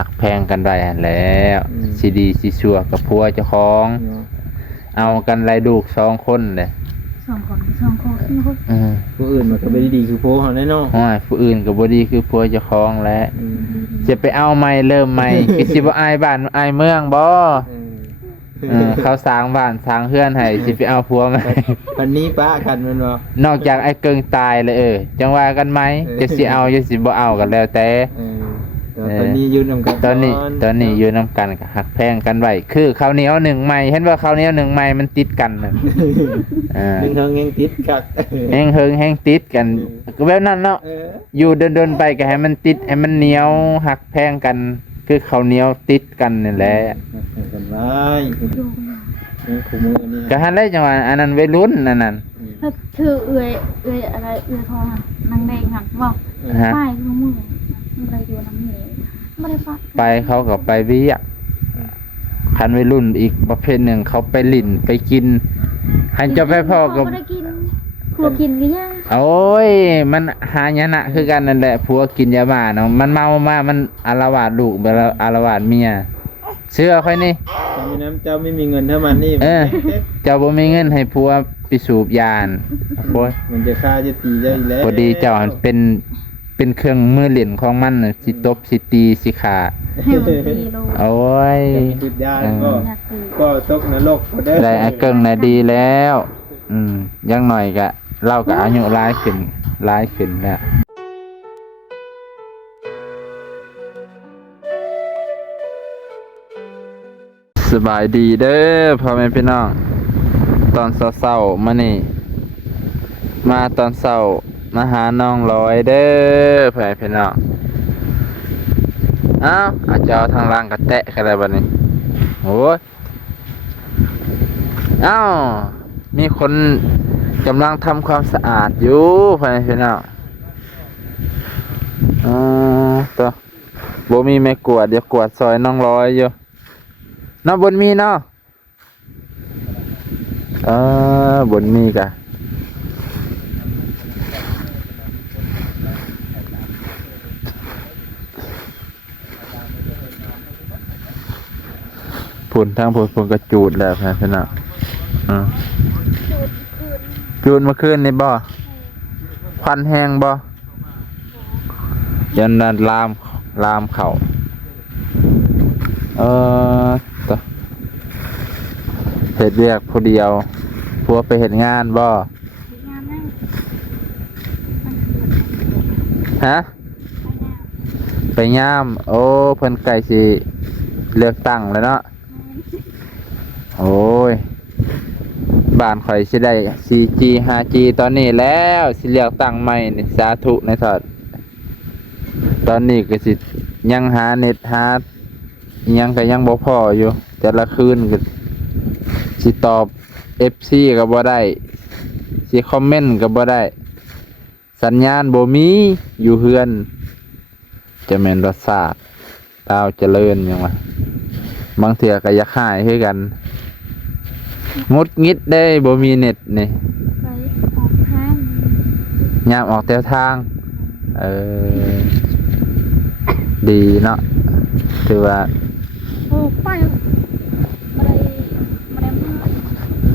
หักแพงกันได้แล้วสิดีสิชั่วกับผัวเจ้าของเอากันไรลูก2 คนเลย2 คนผู้อื่นมันก็ไม่ได้ดีคือโพเขาแน่นอนผู้อื่นก็บ่ดีคือผัวเจ้าของแหละจะไปเอาใหม่เริ่มใหม่คือสิบ่อายบ้านอายเมืองบ่เขาสร้างบ้านสร้างเฮือนให้สิไปเอาผัวใหม่วันนี้ป้ากันมันบ่นอกจากไอ้เกิงตายเลยจังว่ากันไหมจะสิเอาจะสิบ่เอากันแล้วแต่ตอนนี้อยู่นำกันตอนนี้อยู่นำกันก็หักแพงกันไว้คือข้าวเหนียว1ใหม่เห็นว่าข้าวเหนียว1ใหม่มันติดกันน่ะเฮงติดกักแห้งติดกันก็แบบนั้นเนาะอยู่เดินๆไปก็ให้มันติดให้มันเหนียวหักแพงกันคือข้าวเหนียวติดกันนี่แหละกันไว้คู่มืออันนี้ก็หันได้จังว่าอันนั้นวัยรุ่นนั่นคือเอื้อยอะไรทองนางแดงหักบอกไปคู่มือบ่ได้อยู่นำนี่บ่ได้ไปเขาก็ไปเวียกคันวัยรุ่นอีกประเภทหนึ่งเขาไปลิ่นไปกินหันจะไปพ่อก็บ่ได้กินผัวกินก็ยาโอ้ยมันหายนะคือกันนั่นแหละผัวกินยาบ้าเนาะมันเมามามันอาละวาดลูกแบบอาละวาดเมียเชื่อค่อยนี่เจ้าไม่มีเงินเท่ามันนี่เจ้าบ่มีเงินให้ผัวไปสูบยาโอ้ยมันจะฆ่าจะตีได้แล้วพอดีเจ้าเป็นเครื่องมือเล่นของมันสิตบสิตีสิขาโอ้ยสูบยาก็ตกนรกได้ไอ้เกิงน่ะดีแล้วยังหน่อยก็เราก็อายุร้ายขึ้นแล้วสบายดีเด้อพ่อแม่พี่น้องตอนเช้าๆมานี่มาตอนเช้ามาหาน้องลอยเด้อพ่อแม่พี่น้องอาจจะทางล่างกระแตะกันได้บัดนี้โอ้ยมีคนกำลังทำความสะอาดอยู่พ่อแม่พี่น้องตัวบ่มีไม้กวาดเดี๋ยวกวาดซอยน้องลอยอยู่น้องบนมีเนาะบนมีกะผลทางผลกระจูดแล้วนะพี่น้องจูดเมื่อคืนนี่บ่ควันแห้งบ่ยันดันลามเข่าเฮ็ดเวียกผู้เดียวผัวไปเฮ็ดงานบ่ฮะไปย่ามโอ้เพิ่นไก่สิเลือกตั้งแล้วเนาะโอ้ยบ้านข่อยสิได้ 4G 5G ตอนนี้แล้วสิเลือกตั้งใหม่นี่สาธุในทอดตอนนี้ก็สิยังหาเน็ตหายังก็ยังบ่พออยู่แต่ละคืนก็สิตอบ FC ก็บ่ได้สิคอมเมนต์ก็บ่ได้สัญญาณบ่มีอยู่เฮือนจะแม่นรสชาติดาวเจริญหยังวะบางเทื่อก็อยากหายคือกันงดงิดได้บ่มีเน็ตนี่ไปออกทางยามออกแต่ทางดีเนาะถือว่าไป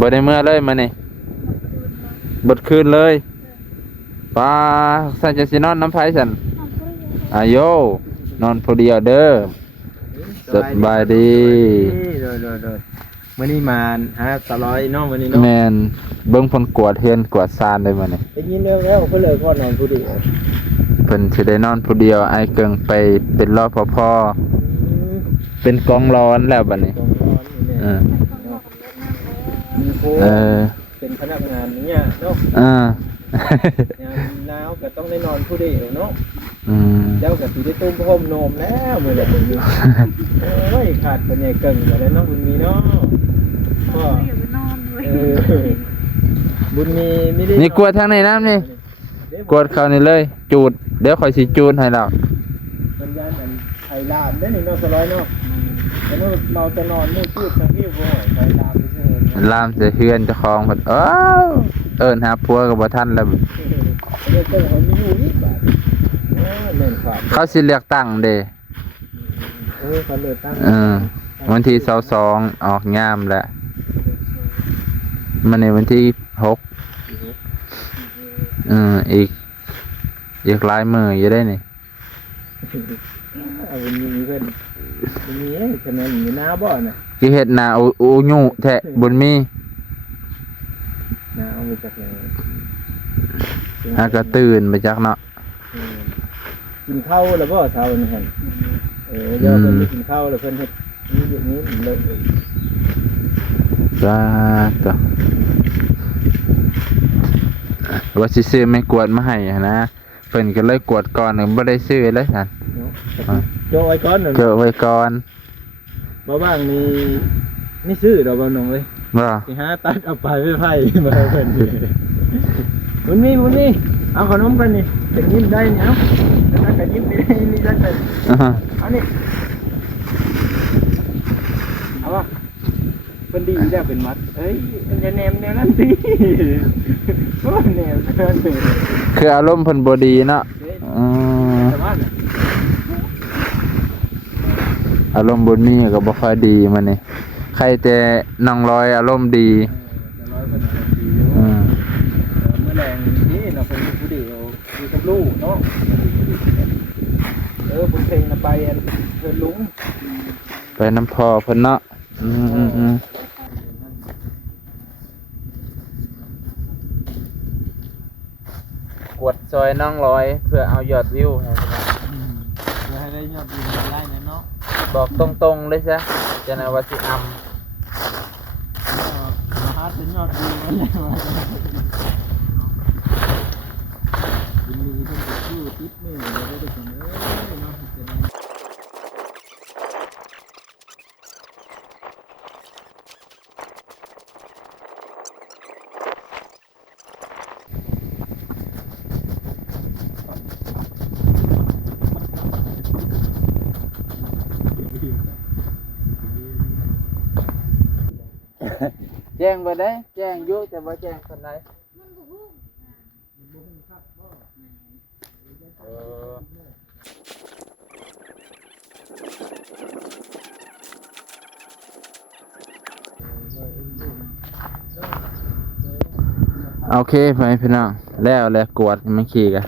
บ่ได้เมื่อเลยมานี่บดคืนเลยป้าสันจะสินอนน้ำไฟสันโยนอนผู้เดียวเด้อสบายดีมื้อนี้มาหาตะลอยเนาะมื้อนี้เนาะแม่นเบิ่งเพิ่นกวาดเฮือนกวาดซานได้มื้อนี้ได้ยินแล้วเพิ่นเลยพอนอนผู้เดียวเพิ่นสิได้นอนผู้เดียวไอ้เกิงไปเป็นรปภเป็นกองร้อนแล้วบัดนี้เป็นพนักงานเนี่ยเนาะหนาวก็ต้องได้นอนผู้เดียวเนาะเจ้าก็สิได้ตุ้มห่มนมแล้วมื้อนี้โอ้ยขาดเป็นใหญ่เกิงแล้วเนาะบุญมีเนาะก็บุญมีได้นี่กวดทางไหนน้ำนี่กวดเข้านี่เลยจูดเดี๋ยวค่อยสิจูดให้เราสัญญาณอันไทยลามได้นี่เนาะสลอยเนาะแล้วเราจะนอนมุ่งพูดทางพี่บ่ไทยลามลามจะเฮือนจะคลองเอิ้นหาผัวกับบ่ทันแล้วเขาสิเลือกตั้งเด้ โอ้เขาเลือกตั้ง วันที่22ออกงามแหละมันในวันที่6อีกหลายมื้ออยู่ได้นี่ เอาวันนี้เพิ่นวันนี้คะแนนอยู่หน้าบ่อน่ะ สิเฮ็ดหน้าอูยุแท้บุญมี หน้าเอามาจากไหน ก็ตื่นไปจักเนาะ กินข้าวแล้วบ่เช้านี่หั่นเดี๋ยวเพิ่นไปกินข้าวแล้วเพิ่นเฮ็ดนี่อยู่นี้เลิก จ้าก็ว่าสิซื้อไม่กวดมาให้นะเพิ่นก็เลยกวดก่อนบ่ได้ซื้อเลยซั่น เนาะโจไว้ก่อนน่ะ เก็บไว้ก่อน บ่ว่างนี่ซื้อดอกบ่น้องเอ้ย บ่ สิหาตัดเอาไปไผ่มาเพิ่นบุญมีเอาขนมกันนี่จะยิ้มได้เนี่ยเอาแล้วก็ยิ้มได้นี่ได้แต่เอานี่เอาวะเป็นดีแล้วเป็นมัดเอ้ยเป็นจะแนมแนวนั้นดีโอ้แนวเกินเลย คืออารมณ์เพิ่นบ่ดีเนาะแต่ว่าเนี่ย อารมณ์บ่มีก็บ่ค่อยดีมันนี่ใครแต่น้องลอยอารมณ์ดี จะร้อยเป็นดีเมื่อแรงนี่เราเป็นผู้เดียวอยู่กับลูกเนาะบุญเพลงไปเดินลุง ไปน้ำพอเพิ่นเนาะกดซอยน้องลอยเพื่อเอายอดวิวให้เพิ่น เพื่อให้ได้ยอดวิวได้เนาะ บอกตรงๆเลยซะจะนะว่าสิอำ มาหาถึงยอดวิวแล้วเนี่ยยินดีที่จะสู้ติดมือเราได้ทุกคนเนาะจะได้แจ้งบ่ได้แจ้งอยู่แต่บ่แจ้งคนใดโอเคไปพี่น้องแล้วกวดมันขี่กัน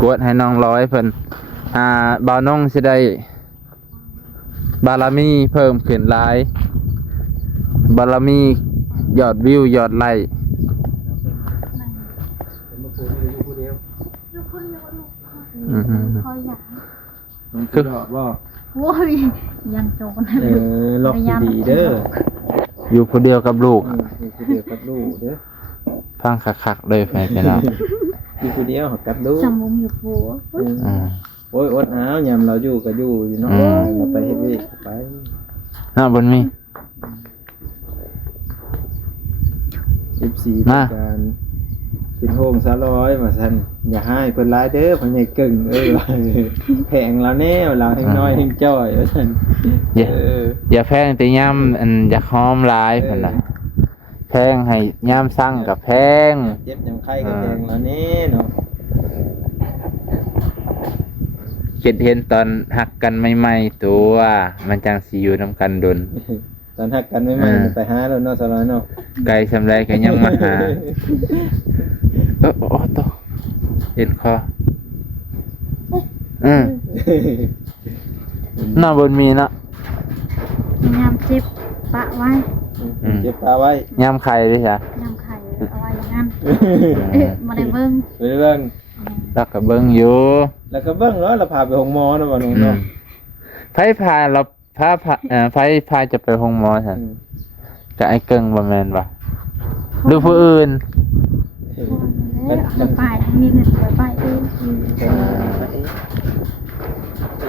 กวดให้น้องร้อยเพิ่นบ่าวน้องสิได้บารมีเพิ่มขึ้นหลายบารมียอดวิวยอดไลค์ ลูกคนเดียวคอยอยาก คือดอกบ่ โว้ยยังโจร ล็อกดีเด้อ อยู่คนเดียวกับลูก อยู่คนเดียวกับลูกเด้อ ฟังคักๆเลยไปพี่น้อง อยู่คนเดียวกับลูก จำมุมอยู่ผัว โอ้ยอดอ้าวยามเราอยู่ก็อยู่เนาะเราไปเฮ็ดเวยไป น่าบนมี 14การกินโฮม300ว่าซั่นอย่าให้เพิ่นหลายเด้อเพิ่นใหญ่กึ่งแพงแล้วแน่เราให้น้อยให้จ้อยว่าซั่น อย่าแพงแต่ย่ำอยากหอมหลายเพิ่นน่ะแพงให้ย่ำสั่งกับแพง เจ็บยำไข้ก็แพงแล้วแน่เนาะ คิดเห็นตอนหักกันใหม่ๆตัวมันจังสิอยู่นำกันดน ตอนหักกันใหม่ๆไปหาแล้วเนาะ300เนาะ ไกลสำไรก็ยังมาหาโอ้โตเห็นคอน่าบนมีเนาะ ยามเจ็บปะไว้ เจ็บปลาไว้ ย่ำไข่ดิจ้ะ ยามไข่เอาไว้อย่างนั้นมาได้เบิ่ง ไปเบิ่ง แล้วก็เบิ่งอยู่ แล้วก็เบิ่งเนาะเราพาไปห้องหมอเนาะบ่น้องเนาะ ไผพาเราไผพาจะไปห้องหมอซั่นก็ไอ้เกิงบ่แม่นบ่หรือผู้อื่น แล้วไปมีเงินไปเอง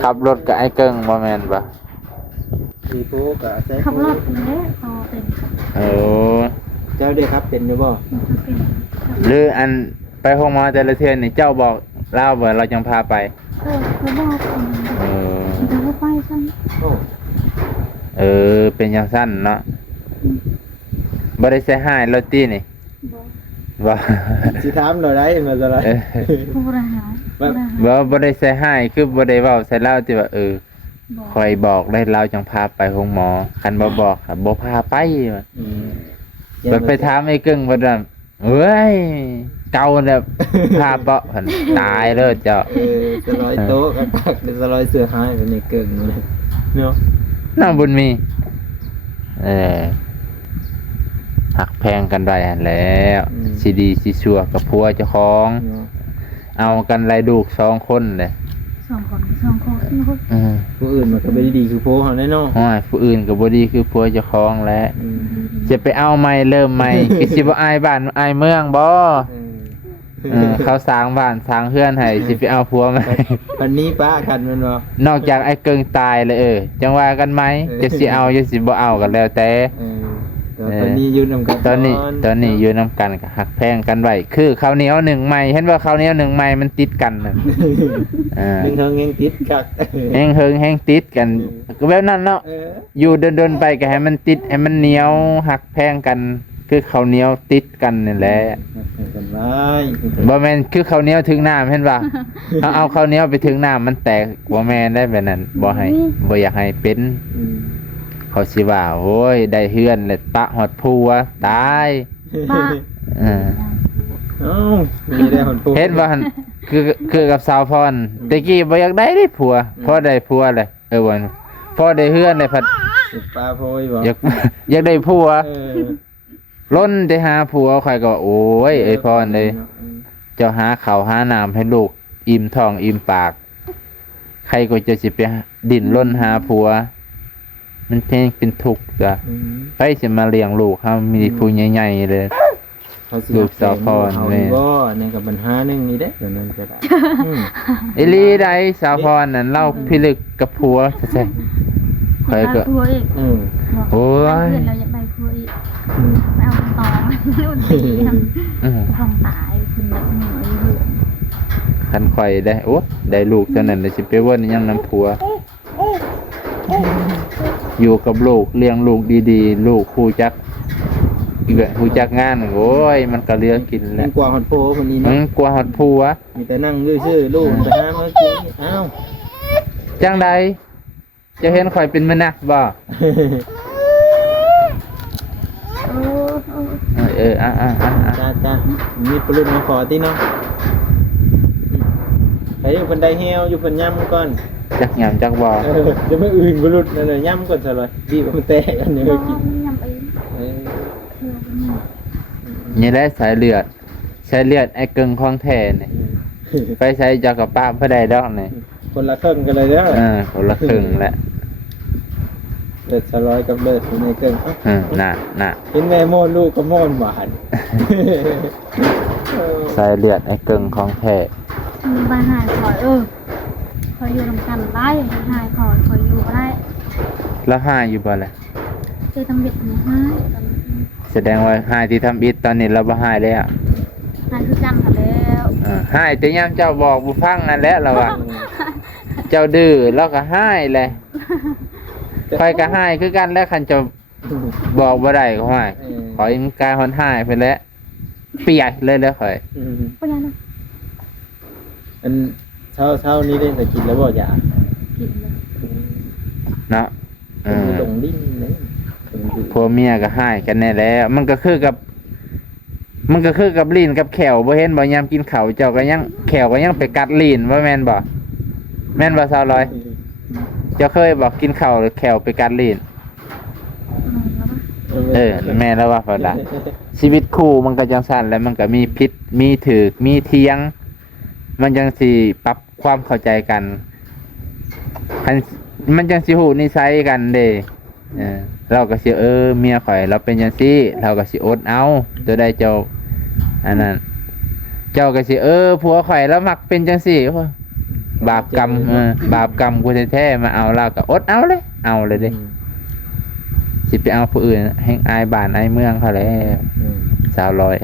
ขับรถกับไอ้เกิงบ่แม่นบ่ สีโป๊ก็ใช้ ขับรถแล้วต่อเป็น โอ้ เจ้าเด้ครับเป็นอยู่บ่ หรืออันไปห้องหมอแต่ละเทื่อนี่เจ้าบอกเล่าบ่เราจังพาไป เขาบอกจะว่าไปซั่น โอ้ เป็นจังซั่นเนาะบ่ได้ใส่หายรถตี้นี่บ่ สิถามเราได้มาซะล่ะ ผู้บริหาร บ่ได้ใส่หายคือบ่ได้เว้าใส่เล่าที่ว่า บอก คอยบอกได้เราจังพาไปห้องหมอคันบ่บอกอะบ่พาไปว่ะ มันไปถามไอ้กึ่งว่าแบบเฮ้ยเก่าแบบพาเปาะผันตายเลยเจ้า สลอยโต๊ะกับตักสลอยเสื้อหายเป็นในเกิงเลยเนาะ น้าบุญมีเออหักแพงกันไปหั่นแล้วสิดีสิชัวกับผัวเจ้าของ เอากันไรลูก2 คนเลย 2 คนคน ผู้อื่นมันก็ไม่ได้ดีคือโพเขาแน่นอน โอ้ยผู้อื่นก็บ่ดีคือผัวเจ้าของแหล้วจะไปเอาใหม่เริ่มใหม่ คือสิบ่อายบ้านอายเมืองบ่เขาสร้างบ้านสร้างเฮือนให้สิไปเอาผัวใหม่ วันนี้ป้ากันมันบ่ นอกจากไอ้เกิงตายเลยจังว่ากันไหมจะสิเอาจะสิบ่เอากันแล้วแต่ ตอนนี้ยืนนำกัน ตอนนี้อยู่นำกันก็หักแพงกันไว้คือข้าวเหนียว1 ไม้เห็นว่าข้าวเหนียว1 ไม้มันติดกันน่ะ หนึ่งเฮงยังติดกัก แห้งติดกันก็แบบนั้นเนาะอยู่เดินๆไปก็ให้มันติดให้มันเหนียวหักแพงกันคือข้าวเหนียวติดกันนี่แหละ กันไว้ บ่แม่นคือข้าวเหนียวถึงน้ำเห็นป่ะ เอาข้าวเหนียวไปถึงน้ำมันแตกบ่แม่นได้แบบนั้นบ่อยากให้เป็นเขาสิว่าโอ้ยได้เฮือนแล้วปะฮอดผัวตาย บ้า มีได้คนพูด เห็นว่าหั่นคือกับสาวพรตะกี้บ่อยากได้เด้ผัวพอได้ผัวเลยวันพอได้เฮือนเลยพัด ปลาโพยบ่ อยากได้ผัวล้นได้หาผัวข่อยก็โอ้ยไอ้พรเลยเจ้าหาข้าวหาน้ำให้ลูกอิ่มท้องอิ่มปากใครก็จะสิไปดิ้นรนหาผัวมันเป็นทุกข์จ้ะใครสิมาเลี้ยงลูกเฮามีผู้ใหญ่ๆเลยลูกสาวพรแม่ บ่ในกับปัญหานึงนี่เด้เดี๋ยวนั้นก็ได้ ไอ้ลีได้สาวพรนั่นเล่าพิลึกกับผัวใช่ๆข่อยก็ ผัวอีก โอ้ย เพื่อนเราอยากได้ผัวอีกไม่เอาตองมันตีต้องตายคุณแบบเหนื่อยอยู่ คันข่อยได้โอ้ได้ลูกเท่านั้นแล้วสิไปเว้นยังนำผัว อยู่กับลูกเลี้ยงลูกดีๆลูกฮู้จักอีกฮู้จักงานโอ้ยมันก็เหลือกิน มั แล้ น ว กว่าฮอดโพคนนี้ มั เนาะ นกลัวฮอดผัว มีแต่นั่งซื่อๆลูกไปหามากินอ้าว จังใดจะเห็นข่อยเป็นมนักบ่ จ้ามีปลุกมาขอที่เนาะไปอยู่บันไดเฮวอยู่บนย่ำก่อน จักหยามจักบ่ จะไม่อื่นปลุกนั่นน่ะย่ำก่อนซะเลยดีมันแตกอันนี้ น้ ก็ อง กิน ยำไป นี่แหละสายเลือดไอ้เกิงของแท้นี่ไปใช้จักกับป้าบ่ได้ดอกนี่ คนละครึ่งกันเลยเด้อ คนละครึ่งแหละ เด็ดสลอยกับเด็ดในเกิน น่ะ เห็นแม่โม่ลูกก็โม่หวาน สายเลือดไอ้เกิงของแท้ บ้านหายคอยคอยอยู่ลำกันได้หายคอยอยู่ได้ แล้วหายอยู่บ่ล่ะ คือทำบิดหนูให้ แสดงว่าหายที่ทำอิฐตอนนี้เราบ่หายแล้ว หายคือกันค่ะแล้ว หายแต่ยามเจ้าบอกบ่ฟังนั่นแหละเราว่าเจ้าดื้อแล้วก็หายแหละคอยก็หายคือกันแล้วคันเจะบอกบ่ได้ก็หายขอยมันกลายหายไปแล้วเปียกเลยแล้วข่อย ก็ยัง อันเช้านี้ได้จะกินแล้วบ่อยาก กินเลย เนาะ ลงดิ้นเลย ผัวเมียก็หายกันแน่แล้วมันก็คือกับลิ้นกับแขวบ่เห็นบ่ยามกินข้าวเจ้าก็ยังแขวก็ยังไปกัดลิ้นว่าแม่นบ่สาวลอยเจ้าเคยบอกกินข้าวหรือแขวไปกัดลิ้นแม่แล้วว่าพอได้ชีวิตคู่มันก็จังซั่นแล้วมันก็มีพิษมีถูกมีเถียงมันจังสิปรับความเข้าใจกันมันจังสิฮู้นิสัยกันเด้เราก็สิเมียข่อยเราเป็นจังซี่เราก็สิอดเอาตัวได้เจ้าอันนั้นเจ้าก็สิผัวข่อยแล้วมักเป็นจังซี่บาปกรรมกูแท้ๆมาเอาเราก็อดเอาเลยเด้สิไปเอาผู้อื่นให้อายบ้านอายเมืองเขาแล้วสาวลอย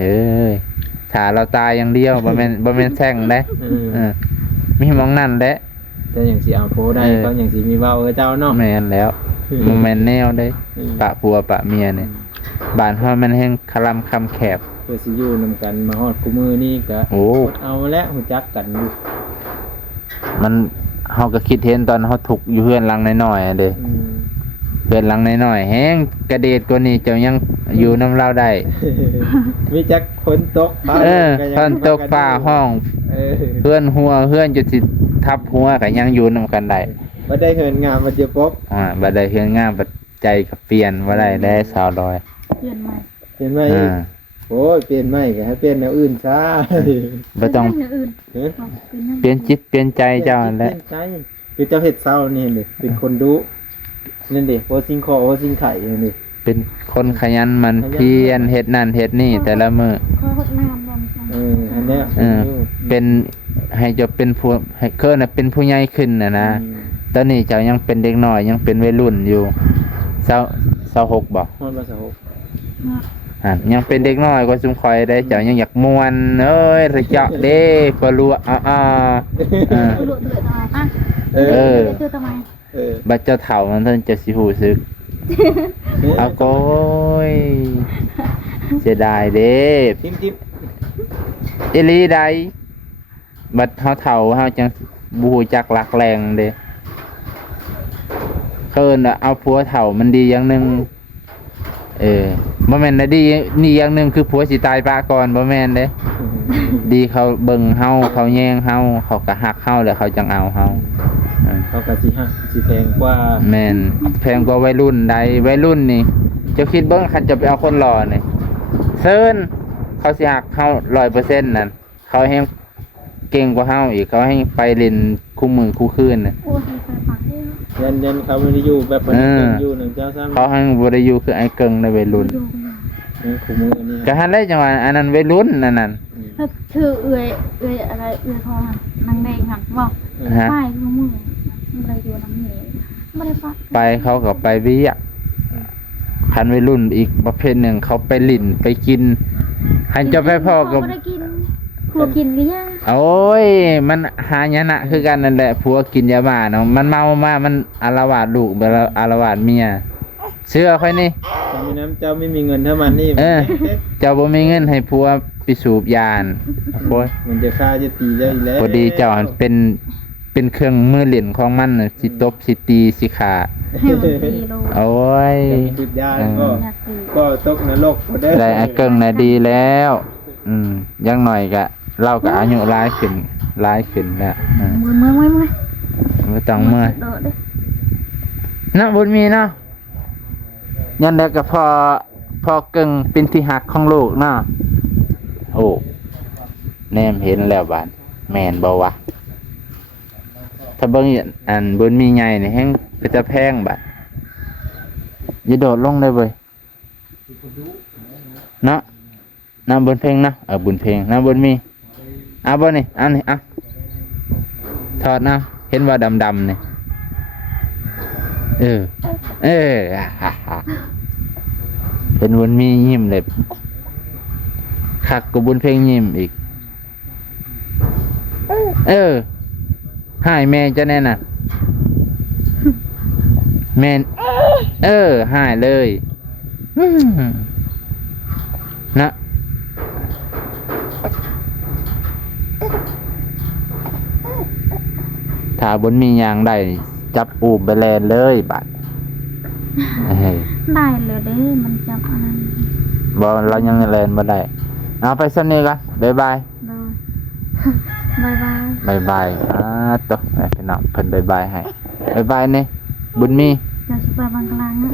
ถ้าเราตายอย่างเดียวบ่แม่นแซงเด้มีมองนั่นแหละ แต่อย่างสิเอาโพได้ก็อย่างสิมีเว้าเจ้าเนาะ แม่นแล้วบ่แม่นแนวเด้ปะผัวปะเมียนี่บ้านเฮามันแห่งคลำคำแคบ เพื่อสิอยู่นำกันมาฮอดกูมือนี่ก็เอาแล้วฮู้จักกัน มัน เฮาก็คิดเห็นตอนเฮาทุกข์อยู่เฮือนหลังน้อยๆอะเด้ อืม เฮือนหลังน้อยๆแฮงกระเดดกว่านี้เจ้ายังอยู่นำเราได้ มีจักฝนตกฟ้า ก็ยัง ฝนตกฟ้าห้อง เออ เฮือนหัวเฮือนจะสิทับหัวก็ยังอยู่นำกันได้ บ่ได้เหินงามมันจะปบ บัดได้เฮือนงามปัจจัยก็เปลี่ยนบ่ได้แล้วสาวดอย เปลี่ยนใหม่ เปลี่ยนไหม อ่า โอ้ยเปลี่ยนไหมก็ให้เปลี่ยนแนวอื่นซะ บ่ต้อง เป็นอย่างอื่น เฮ้ย เปลี่ยนจิตเปลี่ยนใจเจ้านั่นแหละ เปลี่ยนใจคือเจ้าเฮ็ดเศร้านี่นี่เป็นคนดุนั่นดิโอซิงคอโอซิงไข่นี่ เป็นคนขยันหมันเพียรเฮ็ดนั่นเฮ็ดนี่แต่ละมื้อ ข้อหดน้ำบางครั้ง อันเนี้ย เป็นให้เจะเป็นผู้ให้เคินน่ะเป็นผู้ใหญ่ขึ้นนะตอนนี้เจ้ายังเป็นเด็กน้อยยังเป็นวัยรุ่นอยู่26บ่ ฮอดมาสะหก ยังเป็นเด็กน้อยก็ซุมคอยได้เจ้ายังอยากม่วนเอ้ยระเจาะเด้ก็รัวอ่า ตุลุตุลุทำไมอ่ะ เอ เอ อ อ คือทำไม เออ บัดเจ้าเฒ่ามันเพิ่นจะสิฮู้สึกเอาโกยเสียดายเด้ จิ้ม อีหลีใดบัดเฮาเฒ่าเฮาจังบ่ฮู้จักหลักแรงเด้เคินน่ะเอาผัวเฒ่ามันดีอย่างหนึงบ่แม่นนะดีนี่อย่างหนึงคือผัวสิตายปะก่อนบ่แม่นเด้ดีเขาเบิ่งเฮาเขาแย่งเฮาเขาก็ฮักเฮาแล้วเขาจังเอาเฮา เขาก็สิฮักสิแพงกว่า แม่นแพงกว่าวัยรุ่นใดวัยรุ่นนี่เจ้าคิดเบิ่งคันจะไปเอาคนหล่อนี่เซินเขาสิฮักเฮา 100% นั่นเขาแฮงเก่งกว่าเฮาอีกเขาให้ไปเล่นคู่มือคู่คืนน่ะ โอ้ยใส่ปากได้ ยันเขาไม่ได้อยู่แบบมันเป็นอยู่หนึ่งเจ้าซ้ำ เขาให้บ่ได้อยู่คือไอ้เกิงในวัยรุ่น ดู นี่คู่มืออันนี้ ก็หันได้จังหวะอันนั้นวัยรุ่นนั่นน่ะ แล้วคือเอื้อยอะไรเอื้อยทองหันนางแดงหันบอก ฮะ ป้ายคือมือมันอะไรอยู่น้ำเหนียวไม่ได้ปะ ไปเขาก็ไปเวียกคันวัยรุ่นอีกประเภทหนึ่งเขาไปลิ่นไปกินคันจะไปพ่อกับ ไม่ได้กินครัวกินก็ยาก โอ้ยมันหายนะคือกันนั่นแหละผัวกินยาบ้าเนาะมันเมามามันอาละวาดลูกแบบอาละวาดเมียเชื่อค่อยนี่ แต่มีน้ำเจ้าไม่มีเงินเท่ามันนี่ เจ้าบ่มีเงินให้ผัวไปสูบยานโอ้ย มันจะฆ่าจะตีเจ้าอีกแล้ว พอดีเจ้าหันเป็นเครื่องมือเล่นของมันน่ะสิตบสิตีสิขา ให้มันตีโล โอ้ย ติดยาก็ อยากตี ก็ตกนรกก็ได้ ได้ไอ้เกิงน่ะดีแล้ว ยังหน่อยก็เราก็อายุหลายขึ้นแล้วมือบ่ต้องเมื่อย โดดเด้ นะบุญมีเนาะยันได้ก็พอเกิงเป็นที่หักของลูกเนาะโอ้แนมเห็นแล้วบาดแม่นบ่วะถ้าเบิ่งอันบุญมีใหญ่นี่แฮงก็จะแพงบาดอย่าโดดลงได้เว้ยเนาะน้ำบุญเพลงเนาะบุญเพลงน้ำบุญมีเอาบ่นี่เอานี่เอาถอดนะเห็นว่าดำๆนี่เป็นบุญมียิ้มเลยคักกับบุญเพลงยิ้มอีกหายแม่จะแน่น่ะแม่หายเลยนะถ้าบุญมียางได้จับอูบไปแลนเลยบัด ได้เลยเด้มันจับอันนั้น บ่เรายังแลนบ่ได้เอาไปซั่นนี้กันบ๊ายบาย เลยบาย ตกพี่น้องเพิ่นบ๊ายบายให้บ๊ายบายนี่บุญมี จะไปบางกลางนะ